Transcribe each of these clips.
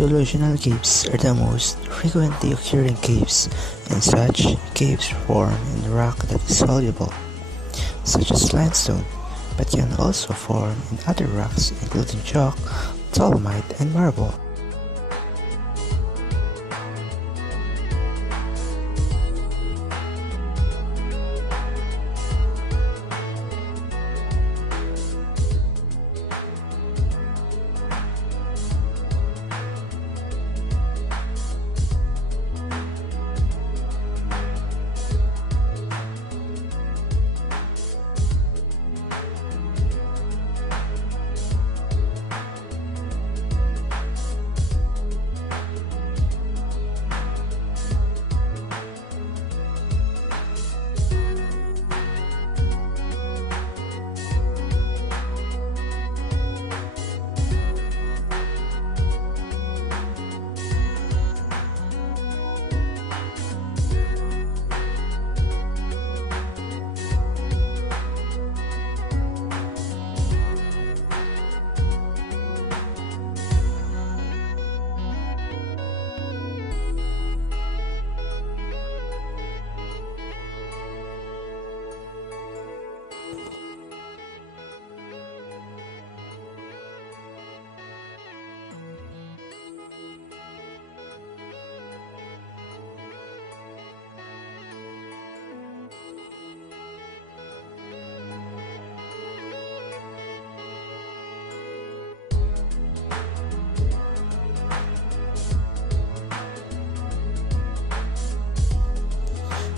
Solutional caves are the most frequently occurring caves, and such caves form in rock that is soluble, such as limestone, but can also form in other rocks including chalk, dolomite, and marble.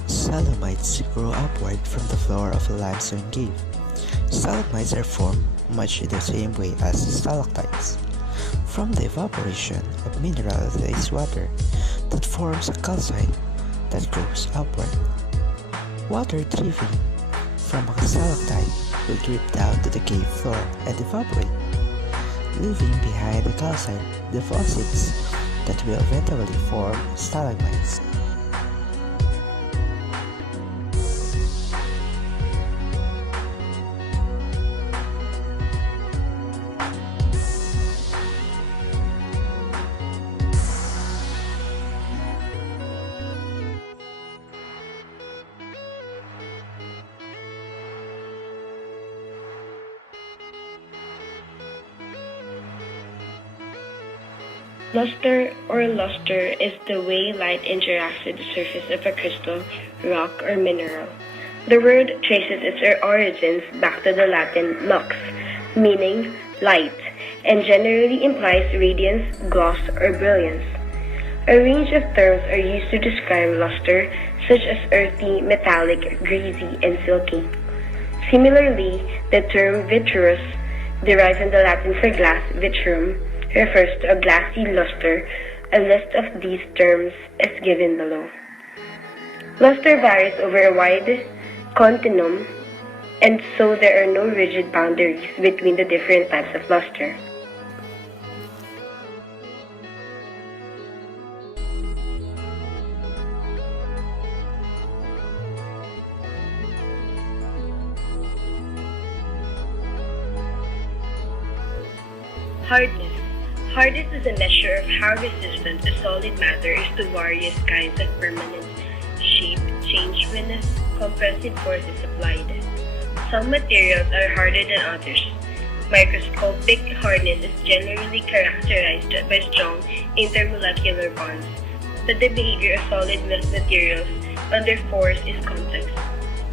Stalagmites grow upward from the floor of a limestone cave. Stalagmites are formed much in the same way as stalactites, from the evaporation of mineralized water that forms a calcite that grows upward. Water dripping from a stalactite will drip down to the cave floor and evaporate, leaving behind the calcite deposits that will eventually form stalagmites. Luster is the way light interacts with the surface of a crystal, rock, or mineral. The word traces its origins back to the Latin lux, meaning light, and generally implies radiance, gloss, or brilliance. A range of terms are used to describe luster, such as earthy, metallic, greasy, and silky. Similarly, the term vitreous, derived from the Latin for glass, vitrum, refers to a glassy luster. A list of these terms is given below. Luster varies over a wide continuum, and so there are no rigid boundaries between the different types of luster. Hardness. Hardness is a measure of how resistant a solid matter is to various kinds of permanent shape change when a compressive force is applied. Some materials are harder than others. Microscopic hardness is generally characterized by strong intermolecular bonds, but the behavior of solid materials under force is complex.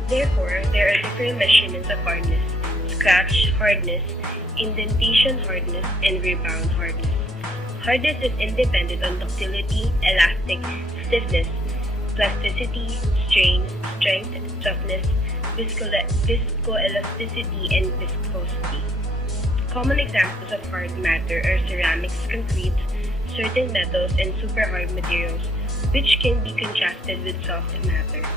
Therefore, there are different measurements of hardness: scratch hardness, indentation hardness, and rebound hardness. Hardness is independent on ductility, elastic stiffness, plasticity, strain, strength, toughness, viscoelasticity, and viscosity. Common examples of hard matter are ceramics, concrete, certain metals, and superhard materials, which can be contrasted with soft matter.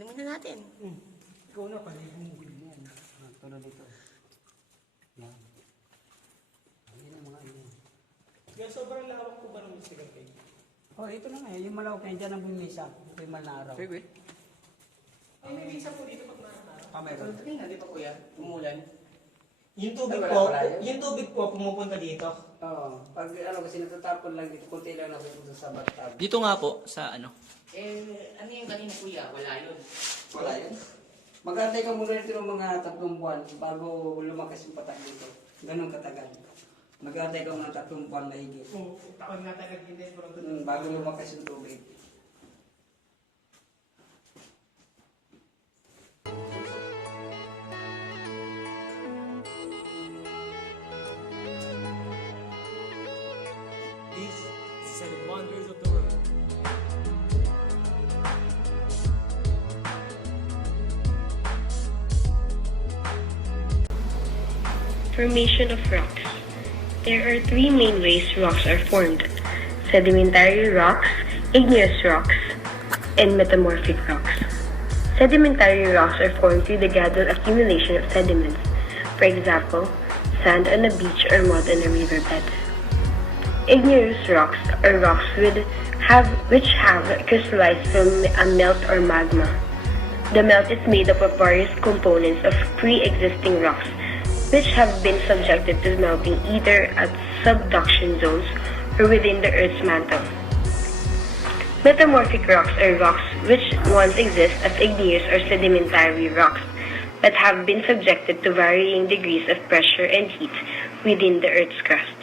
Inumin na natin. Ikaw na, pareho mo yan. Tulad dito. Yan. Ayan ang mga ano. Kaya sobrang lawak po ba ng mystical cave? Oh, ito na nga. Yung malawak na dyan ang bumisa. Ito yung na araw. Wait. Ay, may minsan po dito pag nakakaraw. Meron. Tingnan, di ba kuya? Umulan. Yung tubig Ay, wala po, pala yun? yung tubig po pumupunta dito. Oo. Pag ano kasi natatapon lang dito, kunti lang napupunta sa bathtub. Dito nga po, sa ano? Ano yung kanina kuya? Wala yun. Wala yun. Mag-antay ka muna dito ng mga 3 buwan bago lumakas yung patak dito. Ganun katagal. Mag-antay ka muna 3 buwan mahigit. Oo, taon nga tagal din din. Bago lumakas yung tubig. These seven wonders of the world. Formation of rocks. There are three main ways rocks are formed: sedimentary rocks, igneous rocks, and metamorphic rocks. Sedimentary rocks are formed through the gradual accumulation of sediments, for example, sand on a beach or mud on a riverbed. Igneous rocks are rocks which have crystallized from a melt or magma. The melt is made up of various components of pre-existing rocks, which have been subjected to melting either at subduction zones or within the Earth's mantle. Metamorphic rocks are rocks which once exist as igneous or sedimentary rocks, but have been subjected to varying degrees of pressure and heat within the Earth's crust.